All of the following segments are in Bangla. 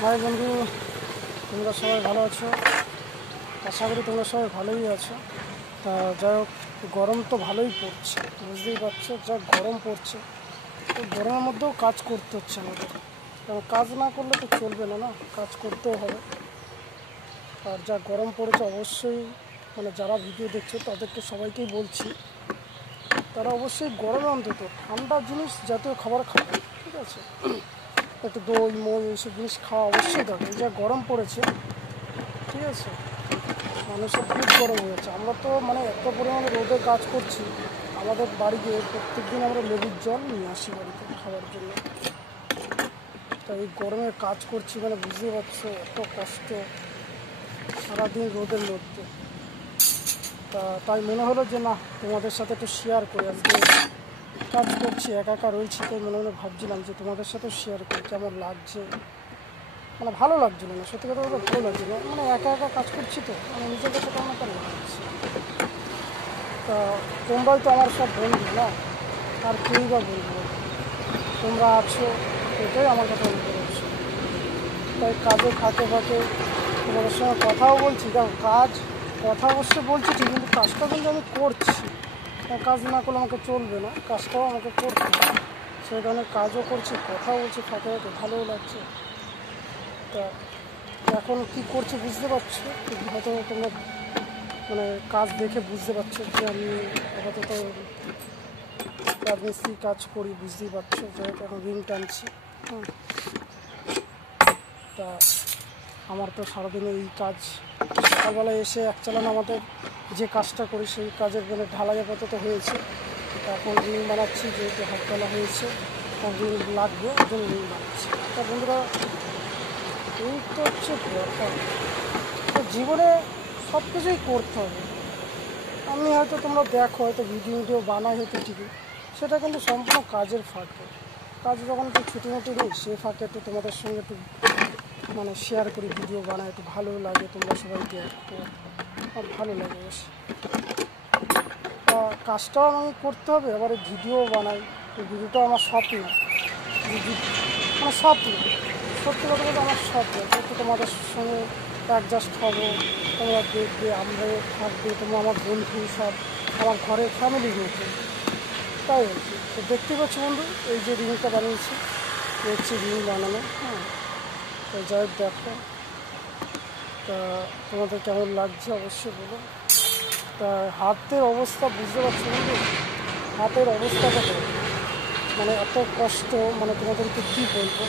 হাই বন্ধু, তোমরা সবাই ভালো আছো? আশা করি তোমরা সবাই ভালোই আছো। তা যাই হোক, গরম তো ভালোই পড়ছে, বুঝতেই পারছো যা গরম পড়ছে। তো গরমের মধ্যেও কাজ করতে হচ্ছে আমাদের, কারণ কাজ না করলে তো চলবে না, না কাজ করতেও হবে। আর যা গরম পড়েছে অবশ্যই যারা ভিডিও দেখছো তাদেরকে সবাইকেই বলছি, তারা অবশ্যই গরমে অন্তত ঠান্ডা জিনিস জাতীয় খাবার খাবে, ঠিক আছে? একটু দই মই এইসব জিনিস খাওয়া অবশ্যই দরকার। যা গরম পড়েছে, ঠিক আছে, মানুষের খুব গরম হয়েছে। আমরা তো এত পরিমাণে রোদে কাজ করছি, আমাদের বাড়িতে প্রত্যেক দিন আমরা লেবুর জল নিয়ে আসি বাড়িতে খাওয়ার জন্য। তাই এই গরমে কাজ করছি, বুঝতে পারছো এত কষ্ট সারাদিন রোদের মধ্যে। তাই মনে হলো যে না, তোমাদের সাথে একটু শেয়ার করি। আজকে কাজ করছি, একা একা রয়েছি, তাই মনে ভাবছিলাম যে তোমাদের সাথেও শেয়ার করি কেমন লাগছে। ভালো লাগছিল না, সত্যি কথা বলতে ভালো লাগছিল। একা একা কাজ করছি তো নিজের কাছে কেমন একটা লাগছে। তা তোমরাই তো আমার সব বন্ধু, না আর কেউই বা বন্ধু বলো, তোমরা আছো, এটাই আমার কাছে মনে করছে। তাই কাজে ফাঁকে ফাঁকে তোমাদের সঙ্গে কথাও বলছি। দেখো, কথা অবশ্যই বলছি ঠিক, কিন্তু কাজটা কিন্তু আমি করছি। কাজ না করলে আমাকে চলবে না, কাজটাও আমাকে করতে হবে। সেই কারণে কাজও করছি, কথাও বলছি ফাঁকে ফাঁকে, ভালোও লাগছে। তা এখন কি করছি বুঝতে পারছো, হয়তো তোমরা কাজ দেখে বুঝতে পারছো যে আমি আপাতত রাজমিস্ত্রি কাজ করি, বুঝতেই পারছো। যাই হোক, এখন রিং টানছি। তা আমার তো সারাদিনে এই কাজ, সকালবেলায় এসে এক চালান আমাদের যে কাজটা করি সেই কাজের ঢালাই আপাতত হয়েছে। এখন রিং বানাচ্ছি, যেহেতু হাতবেলা হয়েছে রিং লাগবে, ওই জন্য রিং বানাচ্ছি। তা বন্ধুরা, এই তো হচ্ছে ব্যাপার। তো জীবনে সব কিছুই করতে হবে। আমি হয়তো তোমরা দেখো, হয়তো ভিডিও বানাই হয়তো ঠিকই, সেটা কিন্তু সম্পূর্ণ কাজের ফাঁকে। কাজ যখন একটু ছুটিমুটি নেই, সে ফাঁকে একটু তোমাদের সঙ্গে একটু শেয়ার করি, ভিডিও বানাই, একটু ভালো লাগে, তোমরা সবাই দেখো, আর ভালো লাগে বেশ। কাজটাও আমি করতে হবে, আবার এই ভিডিও বানাই। এই ভিডিওটাও আমার স্বপ্ন, স্বপ্ন, সত্যি কথা বলতে আমার স্বপ্ন। একটু তোমাদের সঙ্গে অ্যাডজাস্ট হবো, তোমরা দেখবে, আমরা থাকবে, তোমরা আমার বন্ধু, সব আমার ঘরের ফ্যামিলির মতো। তাই হচ্ছে তো দেখতে পাচ্ছি বন্ধু, এই যে রিংটা বানিয়েছি, হচ্ছে রিং বানানো। তো যাই হোক, দেখো, তা তোমাদের কেমন লাগছে অবশ্যই বলো। তা হাতের অবস্থা বুঝতে পারছো বন্ধু, হাতের অবস্থাটা তো এত কষ্ট, তোমাদেরকে কী বলবো।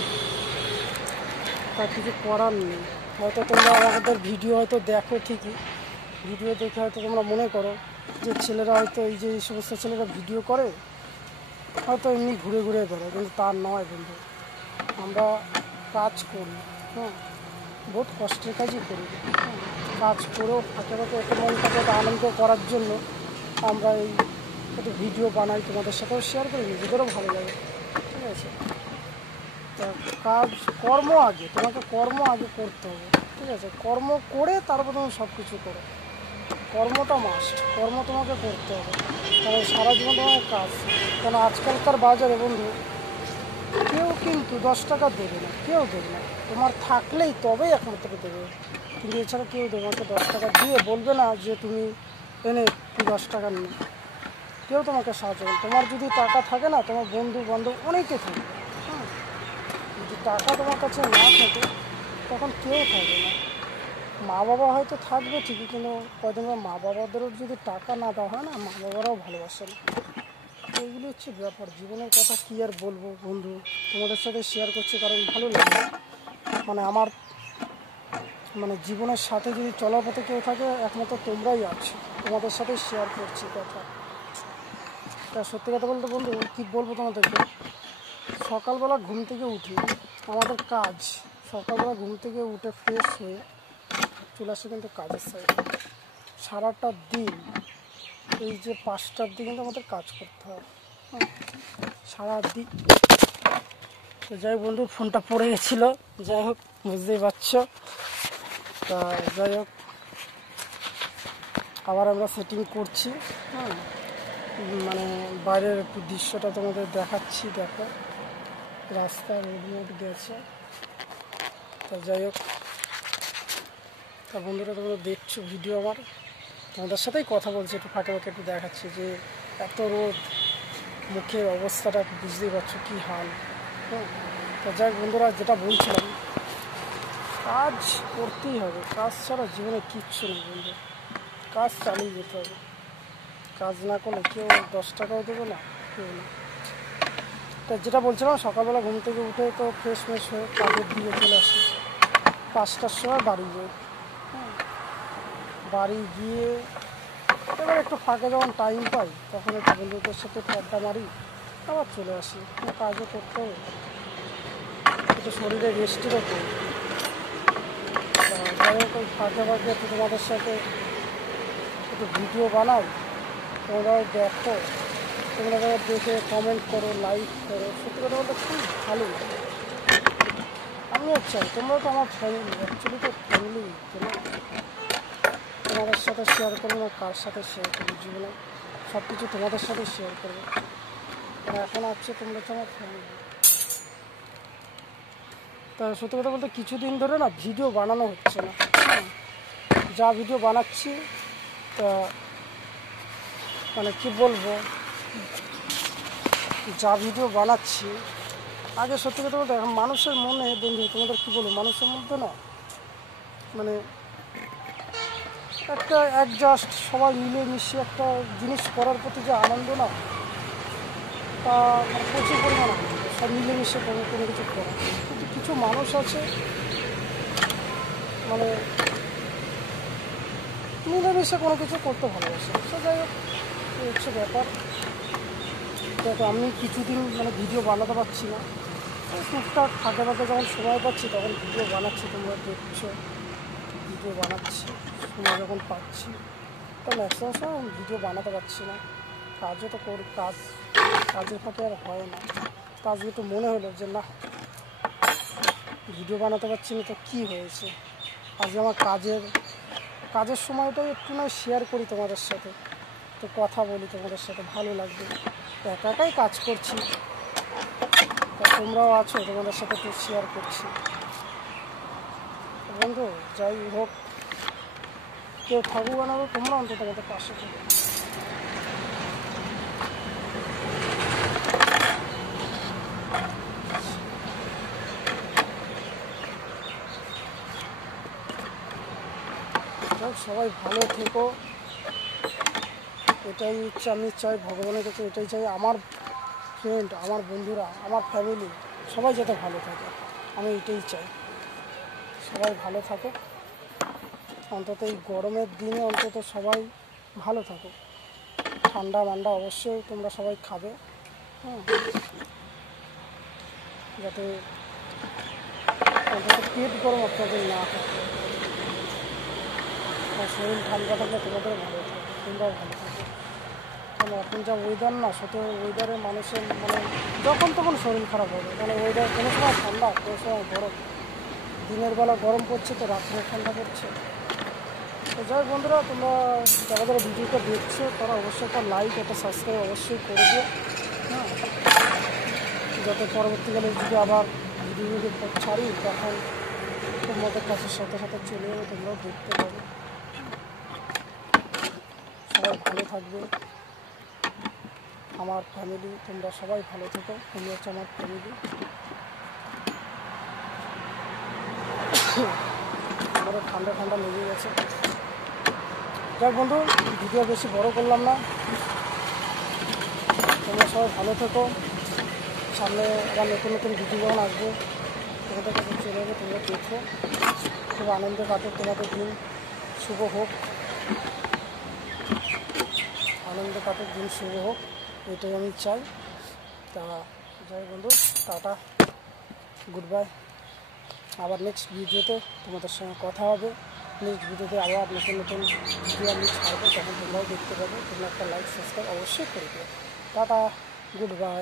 তা কিছু করার নেই। হয়তো তোমরা আমাদের ভিডিও হয়তো দেখো ঠিকই, ভিডিও দেখে হয়তো তোমরা মনে করো যে ছেলেরা হয়তো এই যে এই সমস্ত ছেলেরা ভিডিও করে হয়তো এমনি ঘুরে ঘুরে বেড়ায়, কিন্তু তার নয় বন্ধু। আমরা কাজ করি, বহুত কষ্টের কাজই করি। কাজ করেও ফাঁকে ফাঁকে একটু মনটাকে একটা আনন্দ করার জন্য আমরা এই একটু ভিডিও বানাই, তোমাদের সাথেও শেয়ার করি, নিজেদেরও ভালো লাগে, ঠিক আছে? তা কর্ম আগে, তোমাকে কর্ম আগে করতে হবে, ঠিক আছে? কর্ম করে তারপর তুমি সব কিছু করো। কর্মটা মাস্ট, কর্ম তোমাকে করতে হবে, কারণ সারা জীবন তোমার কাজ। কারণ আজকালকার বাজারে বন্ধু কেউ কিন্তু 10 টাকা দেবে না, কেউ দেবে না। তোমার থাকলেই তবেই একমাত্র দেবে, কিন্তু এছাড়া কেউ তোমাকে 10 টাকা দিয়ে বলবে না যে তুমি এনে তুই 10 টাকা নিয়ে। কেউ তোমাকে সাহায্য করবে। তোমার যদি টাকা থাকে না, তোমার বন্ধু বান্ধব অনেকে থাকবে। যদি টাকা তোমার কাছে না থাকে, তখন কেউ থাকবে না। মা বাবা হয়তো থাকবে ঠিকই, কিন্তু কয়দিন মা বাবাদেরও যদি টাকা না দেওয়া হয় না, মা বাবারাও ভালোবাসে না। এইগুলো হচ্ছে ব্যাপার। জীবনের কথা কী আর বলবো বন্ধু, তোমাদের সাথে শেয়ার করছি কারণ ভালো লাগে। আমার জীবনের সাথে যদি চলার পথে কেউ থাকে, একমাত্র তোমরাই আছো, তোমাদের সাথে শেয়ার করছি কথা। তা সত্যি কথা বলতে বন্ধু, কী বলবো তোমাদেরকে, সকালবেলা ঘুম থেকে উঠি, আমাদের কাজ সকালবেলা ঘুম থেকে উঠে ফ্রেশ হয়ে চলে আসে কিন্তু কাজের সাইডে। সারাটা দিন এই যে 5টা অবধি কিন্তু আমাদের কাজ করতে হয়, সারাদিন। তো যাই বন্ধু, ফোনটা পড়ে গেছিলো, যাই হোক বুঝতেই পারছো। তা যাই হোক, আবার আমরা সেটিং করছি। বাইরের একটু দৃশ্যটা তোমাদের দেখাচ্ছি। দেখো, রাস্তা রোড গেছে, তা যাই হোক, তা বন্ধুরা তোমরা দেখছো ভিডিও আমার, তোমাদের সাথেই কথা বলছি, একটু ফাঁকে ফাঁকে একটু দেখাচ্ছি যে এত রোদ, মুখের অবস্থাটা বুঝতেই পারছো কী হাল। হ্যাঁ, তো যাই বন্ধুরা, যেটা বলছিলাম, কাজ করতেই হবে, কাজ ছাড়া জীবনে কিচ্ছু নেই বন্ধু, কাজ চালিয়ে যেতে হবে। কাজ না করলে কেউ 10 টাকাও দেবে না, কেউ না। তা যেটা বলছিলাম, সকালবেলা ঘুম থেকে উঠে তো ফ্রেশ ফ্রেশ হয়ে কাজের দিকে চলে আসি, 5টার সময় বাড়ি যাই। হ্যাঁ, বাড়ি গিয়ে এবার একটু ফাঁকে যখন টাইম পাই তখন একটু বন্ধুদের সাথে আড্ডা মারি, আবার চলে আসি। কাজও করতে হবে, একটু শরীরে রেস্টেরও করি। যাই হোক, ওই ফাঁকে ফাঁকে একটু তোমাদের সাথে একটু ভিডিও বানাই, তোমরাও দেখো, তোমরা দেখে কমেন্ট করো, লাইক করো, সত্যি কথা বলতে খুব ভালো লাগে। আমিও চাই, তোমরাও তো আমার ফ্যামিলি, অ্যাকচুয়ালি তো ফ্যামিলি, তোমাদের সাথে শেয়ার করবো না কার সাথে শেয়ার করবো, জীবনে সব কিছু তোমাদের সাথে শেয়ার করবো। আর এখন আছে তোমরা তো আমার ফ্যামিলি। তা সত্যি কথা বলতে কিছুদিন ধরে না ভিডিও বানানো হচ্ছে না। যা ভিডিও বানাচ্ছি তা মানে কি বলবো, যা ভিডিও বানাচ্ছি আগে সত্যি কথা বলতে এখন মানুষের মনে, বন্ধু তোমাদের কী বলবো, মানুষের মধ্যে না মানে একটা অ্যাডজাস্ট, সবাই মিলেমিশে একটা জিনিস করার প্রতি যে আনন্দ না, তা মানে প্রচুর পরিমাণে সব মিলেমিশে কোনো কোনো কিছু করা। কিন্তু কিছু মানুষ আছে মানে মিলেমিশে কোনো কিছু করতে ভালোবাসে। সে যাই হোক, এই হচ্ছে ব্যাপার। দেখো, আমি কিছুদিন মানে ভিডিও বানাতে পারছি না, টুকটাক ফাঁকে ফাঁকে যখন সময় পাচ্ছি তখন ভিডিও বানাচ্ছি, তোমরা দেখছো ভিডিও বানাচ্ছি, সময় যখন পাচ্ছি। তো ম্যাক্সিমাম সময় আমি ভিডিও বানাতে পারছি না, কাজও তো করি, কাজের ফাঁকে আর হয় না। কাজ একটু মনে হলো যে না, ভিডিও বানাতে পারছি না তো কী হয়েছে, আজকে আমার কাজের সময়টাই একটু না শেয়ার করি তোমাদের সাথে, তো কথা বলি তোমাদের সাথে, ভালো লাগবে। একা একাই কাজ করছি, তা তোমরাও আছো, তোমাদের সাথে একটু শেয়ার করছি। বন্ধু যাই হোক, কেউ থাকু বানাবো, তোমরা অন্তত আমাদের পাশে থাকো। সবাই ভালো থেকো, এটাই হচ্ছে আমি চাই, ভগবানের কাছে এটাই চাই, আমার ফ্রেন্ড, আমার বন্ধুরা, আমার ফ্যামিলি সবাই যাতে ভালো থাকে, আমি এটাই চাই। সবাই ভালো থাকো, অন্তত এই গরমের দিনে অন্তত সবাই ভালো থাকো। ঠান্ডা মান্ডা অবশ্যই তোমরা সবাই খাবে, হ্যাঁ, যাতে অন্তত পেট গরম আপনাদের না থাকে, আর শরীর ঠান্ডা থাকলে তোমাদের ভালো থাকে, তোমরাও ভালো থাকো। কারণ এখন যা ওয়েদার না, সত্যি ওয়েদারে মানুষের মানে যখন তখন শরীর খারাপ হবে, মানে ওয়েদার কোনো সময় ঠান্ডা, কোনো সময় গরম, দিনের বেলা গরম পড়ছে তো রাত্রে ঠান্ডা পড়ছে। তো যাই বন্ধুরা, তোমরা যারা যারা ভিডিওটা দেখছো তারা অবশ্যই একটা লাইক, একটা সাবস্ক্রাইব অবশ্যই করে দিও, হ্যাঁ, যাতে পরবর্তীকালে যদি আবার ভিডিও ছাড়ি তখন তোমাদের কাছের সাথে সাথে চলে যাবে, তোমরাও দেখতে পাবে। সবাই ভালো থাকবে, আমার ফ্যামিলি, তোমরা সবাই ভালো থেকো, তুমি হচ্ছে আমার ফ্যামিলি। আমারও ঠান্ডা ঠান্ডা লেগে গেছে। যাক বন্ধু, ভিডিও বেশি বড় করলাম না, তোমরা সবাই ভালো থেকো। সামনে আবার নতুন নতুন ভিডিও যখন আসবে তোমাদের কাছে চলে যাবে, তোমরা দেখো, খুব আনন্দে কাটুক তোমাদের দিন, শুভ হোক, আনন্দে কাটুক দিন, শুভ হোক, এটাই আমি চাই। তা যাই বন্ধু, টাটা, গুড বাই। আবার নেক্সট ভিডিওতে তোমাদের সঙ্গে কথা হবে, নেক্সট ভিডিওতে আবার নতুন নতুন ভিডিও আমি ছাড়বো, তখন তোমরাও দেখতে পাবে। তোমরা একটা লাইক সাবস্ক্রাইব অবশ্যই করে দিও। Tata, good bye.